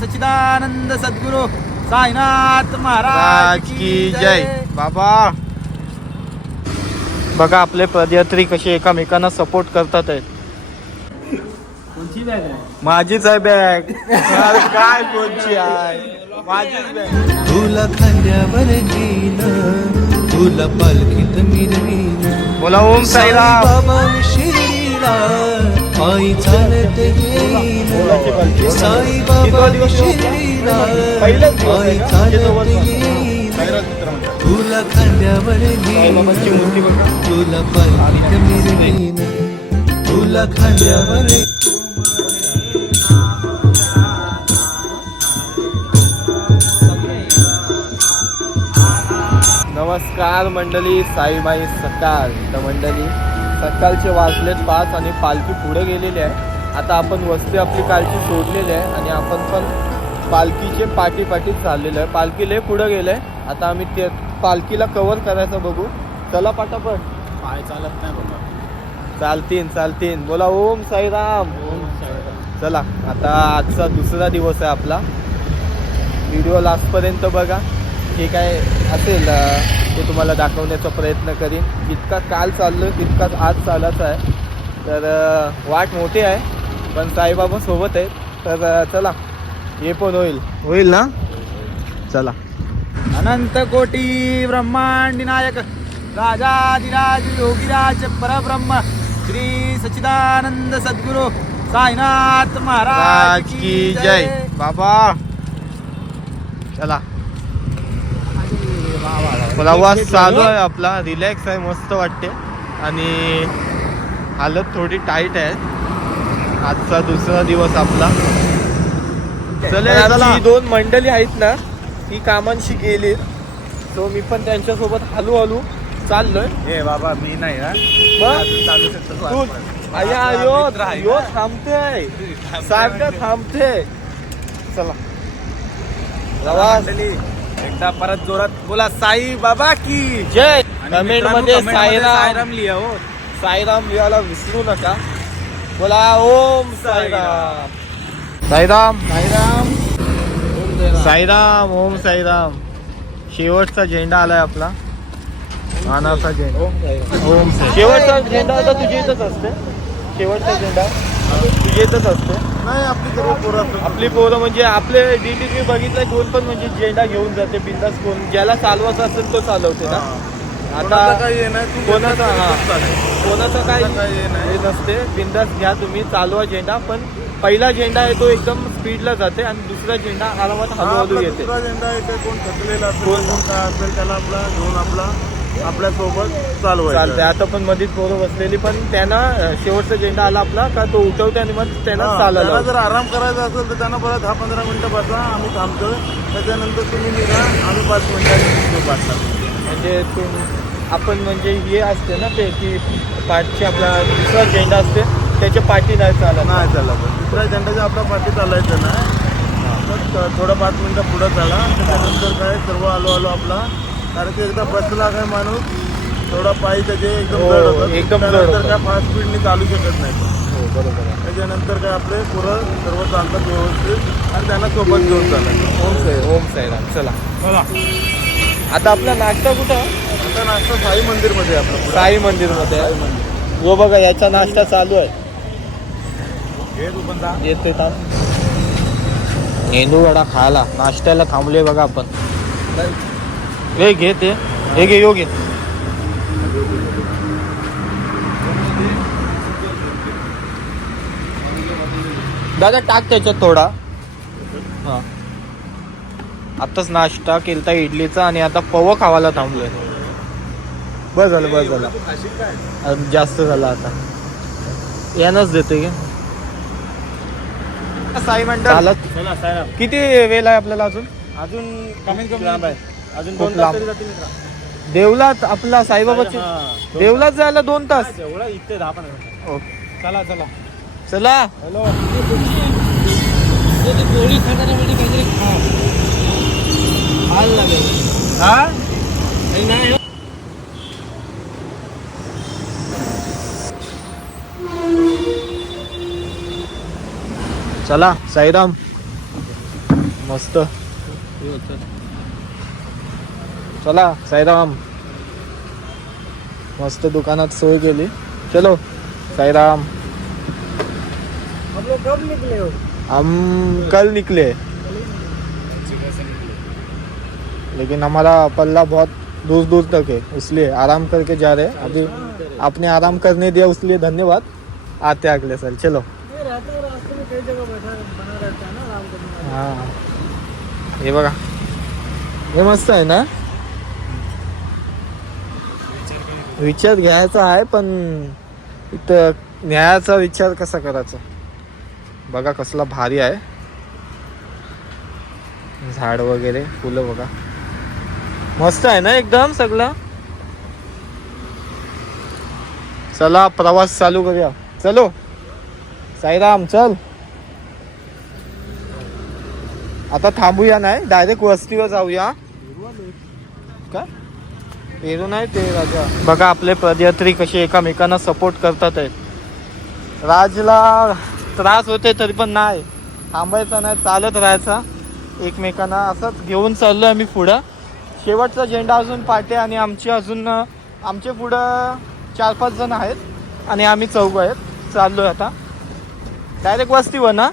सच्चिदानंद सद्गुरु साईनाथ महाराज राज की जय. बाबा. बघा आपले पदयात्री कसे एकामेकांना सपोर्ट करतात आहेत. कोणची बॅग आहे? माझीच आहे बॅग काय कोणची आहे? माझीच बॅग तुला खांद्यावर घेईन तुला पालखीत मिरवीन. बोला ओम साईराम. बाबा शिरीला आई चालत येईन साई बाबा शिरीला आई चालत येईन तुला खांद्यावर घेईन तुला पालित मिरवीन तुला खांद्यावर नमस्कार मंडळी साईबाई सकाळ. तर मंडळी सकाळचे वाजलेत पाच आणि पालखी पुढे गेलेली आहे. आता आपण वस्ती आपली कालची सोडलेली आहे आणि आपण पण पालखीचे पाठी पाठीच चाललेलो आहे. पालखी लय पुढे गेले आता आम्ही ते पालखीला कव्हर करायचं बघू. चला पाठापट पाय चालत नाही बाबा. चालतीन चालतीन. बोला ओम साईराम. चला आता आजचा दुसरा दिवस आहे आपला. व्हिडिओ लास्टपर्यंत बघा. जे काय असेल ते तुम्हाला दाखवण्याचा प्रयत्न करीन. जितका काल चाललो तितकाच आज चालायचा आहे. तर वाट मोठी आहे पण साईबाबा सोबत आहेत. तर चला हे पण होईल. होईल ना? चला. अनंत कोटी ब्रह्मांड नायक राजाधिराज योगीराज परब्रह्म श्री सच्चिदानंद सद्गुरु साईनाथ महाराज राज की जय. बाबा. चला. प्रवास चालू आहे आपला. रिलॅक्स आहे मस्त वाटते. आणि हालत थोडी टाईट आहे. आजचा दुसरा दिवस आपला. चले दोन मंडळी आहेत ना ही कामांशी गेली. सो मी पण त्यांच्यासोबत हलू हलू चाललोय. हे बाबा मी नाही चालू शकतो तू थांबते सारखं थांबते चला. प्रवास एकदा परत जोरात बोला साई बाबा की जय. कमेंटमध्ये साईराम. साईराम लिहा हो. साईराम लिहायला विसरू नका. बोला ओम साईराम. साईराम. साईराम. साईराम. ओम साईराम. शेवटचा झेंडा आलाय आपला. मानाचा झेंडा. ओम साईराम. ओम शेवटचा झेंडा आता तुझ्या इथंच असते शेवटचा झेंडा. तुझ्या इथंच असते नाही आपली सर्व पोरं आपली पोरं म्हणजे आपले डीटी मी बघितलंय कोण पण म्हणजे झेंडा घेऊन जाते बिंदास कोण ज्याला चालवायचा असेल तो चालवते ना. आता काही कोणाचा हा. कोणाचं काय हे नसते बिंदास घ्या तुम्ही चालवा झेंडा. पण पहिला झेंडा आहे तो एकदम स्पीडला जाते आणि दुसरा झेंडा आरामात हळूहळू येते. दुसरा झेंडा आहे कोण थकलेला असेल कोण- कोण काय असेल त्याला आपला घेऊन आपला. आपल्यासोबत चालवायचं चालते आता पण मध्येच पोरं बसलेली पण त्यांना शेवटचा झेंडा आला आपला का तो उठवते आणि मग त्यांना हा, चालायला त्याला लावते. जर आराम करायचा असेल तर त्यांना परत दहा पंधरा मिनिटं बसा आम्ही थांबतोय. त्याच्यानंतर तुम्ही निघा आम्ही पाच मिनिटांनी निघतो पाचला म्हणजे तुम आपण म्हणजे हे असते ना ते की पाठची आपला दुसरा झेंडा असते त्याच्या पाठी नाही चालत. नाही चालला पण दुसऱ्या झेंड्याच्या आपल्या पाठी चालायचं नाही. तर थोडं पाच मिनिटं पुढं चाला. त्याच्यानंतर काय सर्व आलो आलो आपला. कारण की एकदा बसला काय माणूस थोडा पायी त्याचे एकदम हो, जड होतात एकदम जड त्यानंतर होतात. काय फास्ट स्पीडने चालू शकत नाही. हो बरोबर आहे त्याच्यानंतर काय आपले पुरं सर्व चालतात व्यवस्थित आणि त्यांना सोबत घेऊन चालायचं ओम साई ओम साईराम चला आता आपला नाश्ता कुठं आता नाश्ता साई मंदिरमध्ये आहे आपला. साई मंदिरमध्ये साई आहे. मंदिर हो बघा याचा नाश्ता चालू आहे घे तू पण जा. येतोय मेंदू वडा खायला नाश्त्याला थांबलोय बघा आपण हे घे ते. हे घे यो घे. दादा टाक त्याच्यात थोडा. हा. आताच नाश्ता केलता इडलीचा आणि आता पव खावायला थांबलोय. बस झालं बस झालं. जास्त झालं आता. यानंच देते की साई साईराम किती वेळ आहे आपल्याला अजून? अजून कमीत कमी लांब आहे. अजून खूप दोन लांब. तास तरी जातील मित्रा. देवलात आपला साईबाबाची हा, दोन देवलात जायला दोन तास. एवढा इथे दहा पंधरा मिनिटं. ओके. चला चला. चला. हॅलो. पोळी खाताना म्हणजे काहीतरी खा खायला लागेल हा? नाही चला साईराम. मस्त. चला साईराम. मस्त दुकानात सोय केली. चलो साईराम. हम लोग कब निकले हो? हम कल निकले. लेकिन हमारा पल्ला बहुत दूर दूर तक है इसलिए आराम करके जा रहे हैं. अभी आपने आराम करने दिया उसलिए धन्यवाद. आते हैं अगले साल चलो. हाँ ये है हा. हे बघा. हे मस्त आहे ना? विचार घ्यायचा आहे पण इथं न्यायाचा विचार कसा करायचा? बघा कसला भारी आहे. झाड वगैरे फुलं बघा. मस्त आहे ना एकदम सगळं? चला प्रवास चालू करूया. चलो. साईराम चल. आता थांबूया नाही डायरेक्ट वस्तीवर जाऊया. का पेरू नाही ते राजा. बघा आपले पदयात्री कसे एकामेकांना सपोर्ट करतात आहेत. राजला त्रास होते तरी पण नाही. थांबायचा नाही चालत राहायचा. एकमेकांना असंच घेऊन चाललो आम्ही पुढं. शेवटचा झेंडा अजून पाटे आणि आमची अजून आमचे पुढं चार पाच जण आहेत आणि आम्ही चौघ आहेत. चाललोय आता. डायरेक्ट वस्तीवर ना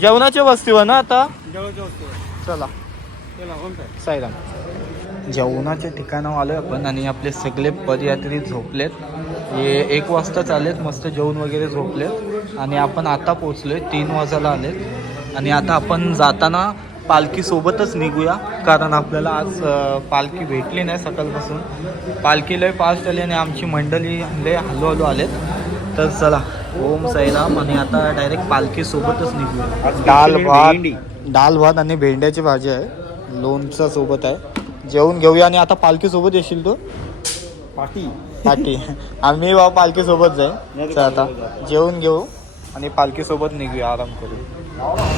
जेवणाच्या वस्तीवर. ना आता चला साईराम. जेवणाच्या ठिकाणावर आलोय आपण आणि आपले सगळे पदयात्री झोपलेत. हे एक वाजता चालेत मस्त जेवण वगैरे झोपलेत. आणि आपण आता पोचलोय तीन वाजायला आलेत. आणि आता आपण जाताना पालखी सोबतच निघूया कारण आपल्याला आज पालखी भेटली नाही सकाळपासून. पालखी लय फास्ट आली आणि आमची मंडळी लय हलू हलू आलेत. तर चला ओम साईराम आणि आता डायरेक्ट पालखी सोबतच निघूया. दाल भात दाल भात आणि भेंड्याची भाजी आहे. लोणचं सोबत आहे. जेवून घेऊया आणि आता पालखी सोबत येशील तू? पार्टी पाठी आम्ही बाबा पालखी सोबत जाईल आता जेवून घेऊ आणि पालखी सोबत निघूया आराम करू.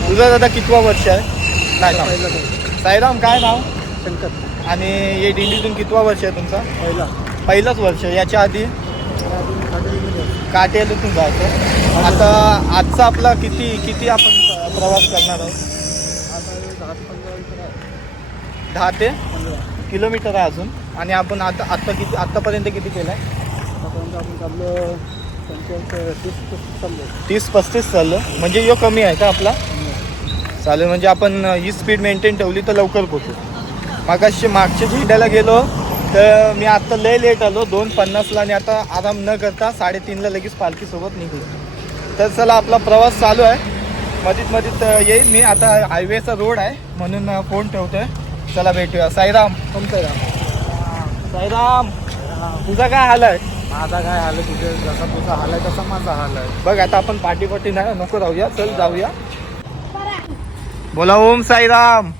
तुझं दादा कितवा वर्ष आहे? नाही साईराम काय नाव? शंकर. आणि हे दिंडीतून कितवा वर्ष आहे तुमचा? पहिला. पहिलाच वर्ष याच्या आधी? काटेलून जायचं. आता आजचा आपला किती किती आपण प्रवास करणार आहोत? दहा ते किलोमीटर आहे अजून. आणि आपण आता आत्ता किती आत्तापर्यंत किती केलं आहे आतापर्यंत आपण चाललो पंचायत तीस पस्तीस चाललो तीस पस्तीस चाललं. म्हणजे यो कमी आहे का आपला? चालेल म्हणजे आपण ही स्पीड मेंटेन ठेवली तर लवकर पोचू मागाशी मागच्या झेंड्याला गेलो तर मी आत्ता लय लेट आलो. दोन पन्नासला आणि आता आराम न करता साडेतीनला लगेच पालखीसोबत निघलो. तर चला आपला प्रवास चालू आहे. मधीत मधीत येईल मी. आता हायवेचा रोड आहे म्हणून फोन ठेवतोय. चला भेटूया. साईराम. आहे साईराम तुझा काय हाल आहे माझा काय हाल आहे तुझे जसा तुझा हाल आहे तसा माझा हाल आहे बघ आता आपण पाठी पाठी नाही नको जाऊया चल जाऊया. बोला ओम साईराम.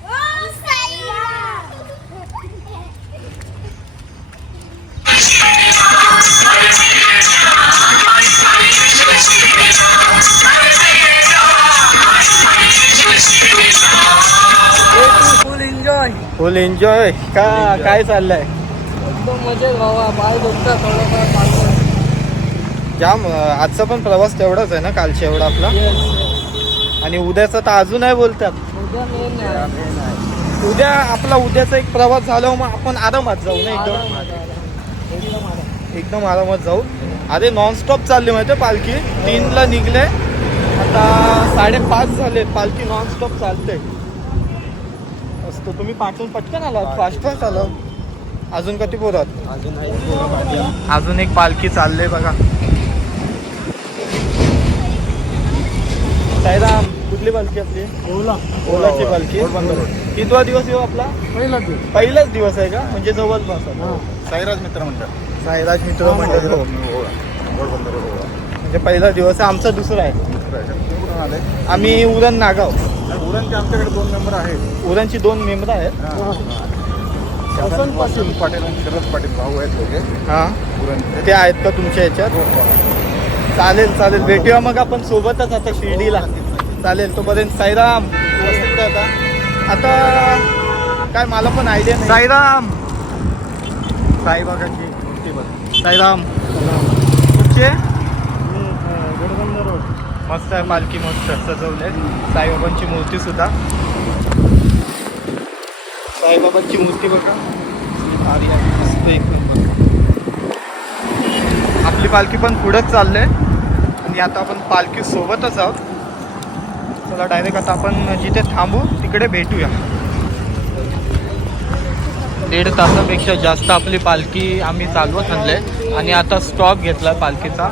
फुल एन्जॉय का काय चाललंय? एकदम मजेत थोडंफार जाम आजचा पण प्रवास तेवढाच आहे ना कालच्या एवढा आपला? आणि उद्याचा तर अजून आहे बोलतात. उद्या मेन आहे. उद्या आपला उद्याचा एक प्रवास झाला मग आपण आरामात जाऊ ना एकदम एकदम आराम. एकदम आरामात जाऊ. अरे नॉनस्टॉप चालली माहिती पालखी. तीनला निघले. आता साडेपाच झाले पालखी नॉनस्टॉप चालते. मस्त तुम्ही पाठवून पटकन आलात फास्ट फास्ट आलो. अजून कधी पोरात अजून. अजून एक पालखी चालले बघा. साईराम कुठली पालखी आपली? ओला. ओलाची पालखी. कितवा दिवस येऊ आपला? पहिला दिवस. पहिलाच दिवस आहे का? म्हणजे जवळपास. हा. साईराज मित्र मंडळ. साईराज मित्र मंडळ. हो. म्हणजे पहिला दिवस आहे. आमचा दुसरा आहे. आम्ही उरण नागाव. उरणचे आमच्याकडे दोन मेंबर आहेत. उरणची दोन मेंबर आहेत. वसंत पाटील. पाटील आणि शरद पाटील भाऊ आहेत दोघे. हा. उरणचे. ते आहेत का तुमच्या याच्यात? चालेल चालेल. भेटूया मग आपण सोबतच आता शिर्डीला. चालेल तोपर्यंत साईराम व्यवस्थित आता काय मला पण आयडिया नाही. साईराम. साईबाबाची साईराम. कुठचे? मस्त आहे पालखी मस्त सजवले साईबाबांची मूर्ती सुद्धा. साईबाबांची मूर्ती बघा. भारी आहे, मस्त आपली पालखी पण पुढेच चालले आणि आता आपण पालखी सोबतच आहोत. चला डायरेक्ट आता आपण जिथे थांबू तिकडे भेटूया. दीड तासापेक्षा जास्त आपली पालखी आम्ही चालवत आणले आणि आता स्टॉप घेतला पालखीचा.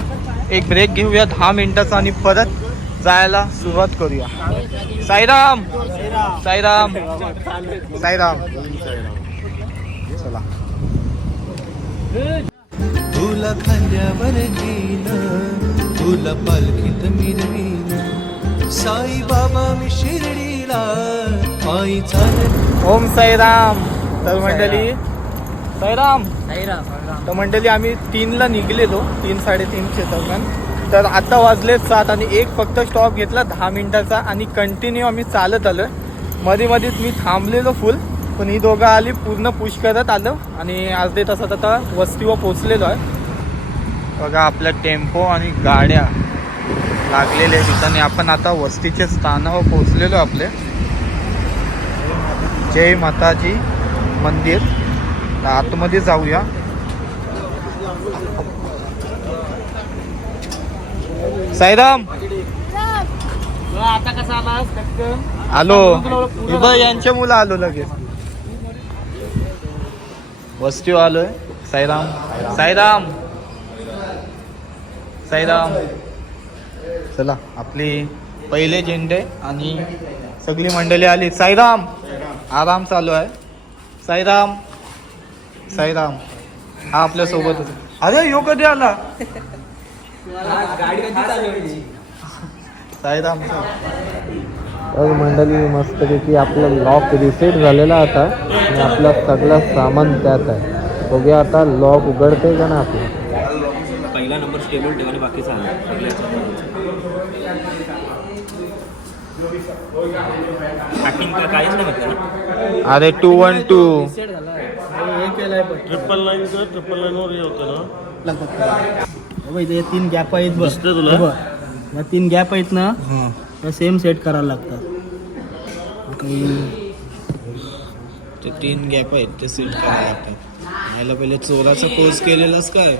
एक ब्रेक घेऊया दहा मिनिटाचा आणि परत जायला सुरुवात करूया. साईराम! साईराम! साईराम! चला. तुला खांद्यावर घेईन तुला पालखीत मिरवीन. साई बाबा मी शिर्डीला चालत ओम साईराम! तर मंडळी साईराम. तर मंडळी आम्ही तीनला निघलेलो तीन साडेतीनशे दरम्यान तर आता वाजले सात आणि एक फक्त स्टॉप घेतला दहा मिनिटाचा आणि कंटिन्यू आम्ही चालत आलो मध्ये मध्येच मी थांबलेलो फुल पण ही दोघं आली पूर्ण पुश करत आलो आणि अर्धे तासात आता वस्तीवर पोचलेलो आहे. बघा आपल्या टेम्पो आणि गाड्या लागलेल्या आहेत तिथं आणि आपण आता वस्तीच्या स्थानावर पोचलेलो आपले. जय माताजी मंदिर. आतमध्ये जाऊया. साईराम. आता कसा आलास आलो यांच्या मुलं आलो लगेच. वस्तीव आलोय. साईराम. साईराम. साईराम. चला आपली पहिले झेंडे आणि सगळी मंडळी आली. साईराम. आराम चालू आहे. साईराम. साईराम. हा आपल्या सोबतच अरे यो कधी आला? साईराम. तर मंडळी मस्तपैकी आपलं लॉक रिसेट झालेला आता. आणि आपला सगळं सामान त्यात आहे. बघूया आता लॉक उघडते का ना आपलं. पहिला नंबर स्टेबल ठेवा आणि बाकीचा पॅकिंग का काहीच नाही म्हटलं अरे टू वन टू ट्रिपल लाईनचं ट्रिपल लाईनवर हे होतं ना. इथे तीन गॅप आहेत बघ. तुला? बघ. या तीन गॅप आहेत ना त्या सेम सेट करायला लागतात. काही ते तीन गॅप आहेत ते सेट करायला लागतात. मला पहिले चोराचा कोर्स केलेलाच काय?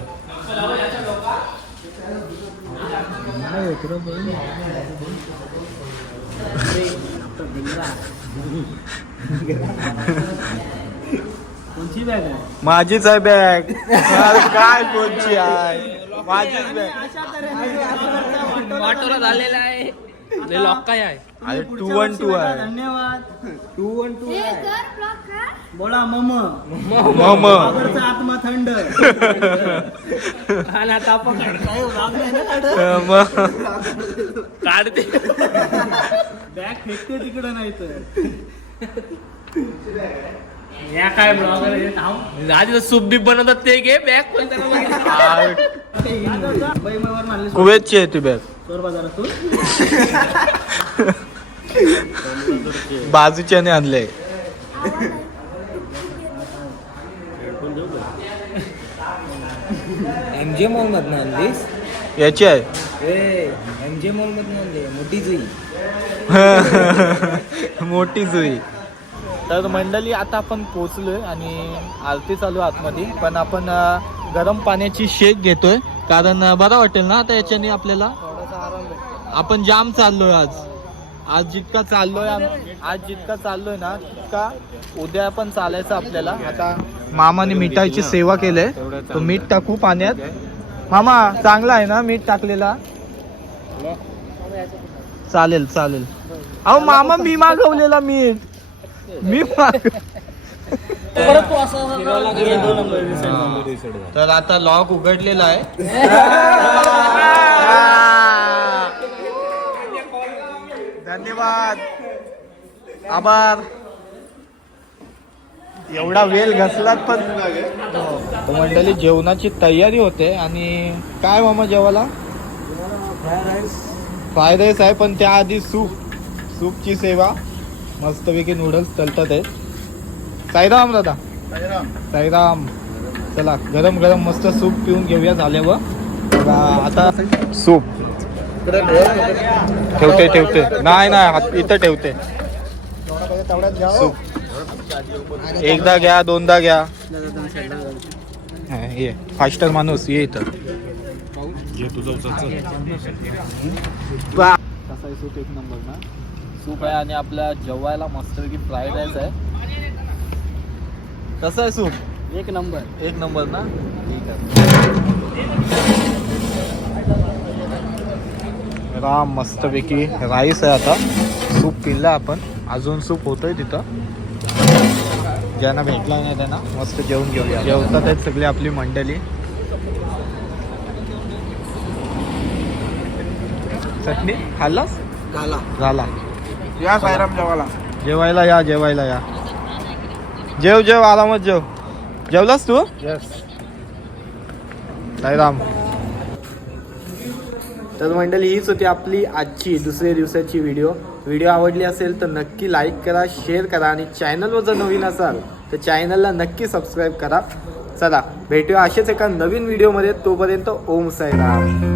कोणची बॅग आहे? माझीच आहे बॅग काय कोणची आहे? माझीच बॅग वाटोला झालेला आहे. लॉक काय आहे. अरे टू वन टू आहे. धन्यवाद. टू वन टू बोला मम. मम. आत्मा थंड. आणि आता आपण काढते. बॅग फेकते तिकडं नाही तर या काय ब्लॉगर आधी सूप बीप बनवतात ते घे बॅग कुवेतची आहे ती बॅग चोर बाजारातून बाजूच्याने आणले. एम जे मॉल मधनं आणलीस याची आहे. एम जे मॉल मधनं आणली. मोठी जुई. मोठी जुई. तर मंडळी आता आपण पोचलोय आणि आरती चालू आहे आतमध्ये. पण आपण गरम पाण्याची शेक घेतोय. कारण बरं वाटेल ना आता याच्याने आपल्याला? आपण जाम चाललोय आज. आज जितका चाललोय आज जितका चाललोय ना तितका उद्या पण चालायचं आपल्याला. आता मामाने मिठाईची सेवा केली तो मीठ टाकू पाण्यात. मामा चांगला आहे ना मीठ टाकलेला? चालेल चालेल. अहो मामा मी मागवलेला मीठ. मी माग तर आता लॉक उघडलेला आहे. धन्यवाद. आभार. एवढा वेळ घसलात पण तर मंडळी जेवणाची तयारी होते आणि काय मामा जेवायला? फ्राय राईस आहे पण त्याआधी सूप. सूपची सेवा. मस्तपैकी नूडल्स तलतात आहेत साईराम दादा. साईराम. चला गरम गरम मस्त सूप पिऊन घेऊया झाल्यावर. आता सूप. ठेवते ठेवते. नाही नाही इथं ठेवते. सूप. एकदा घ्या दोनदा घ्या. ये. फाय स्टार माणूस ये इथं. तुझं आहे सूप? एक नंबर ना? सूप आहे आणि आपल्या जेवायला मस्तपैकी फ्राईड राईस आहे. कसं आहे सूप एक नंबर. एक नंबर ना? ठीक आहे. राम मस्तपैकी राईस आहे आता. सूप पिल्ला आपण. अजून सूप होतंय तिथं. ज्यांना भेटला नाही त्यांना मस्त जेवून घेऊया. जेवतात आहेत सगळी आपली मंडळी. चटणी? खाल्लास? झाला. झाला. या जेवाला जेवायला. या जेवायला या. जेव जेव आरामात जेव. जेवलास तू? साईराम. तर मंडळी हीच होती आपली आजची दुसऱ्या दिवसाची व्हिडिओ व्हिडिओ आवडली असेल तर नक्की लाईक करा शेअर करा आणि चॅनलवर जर नवीन असाल तर चॅनलला नक्की सबस्क्राईब करा. चला भेटूया असेच एका नवीन व्हिडिओमध्ये तोपर्यंत ओम साईराम.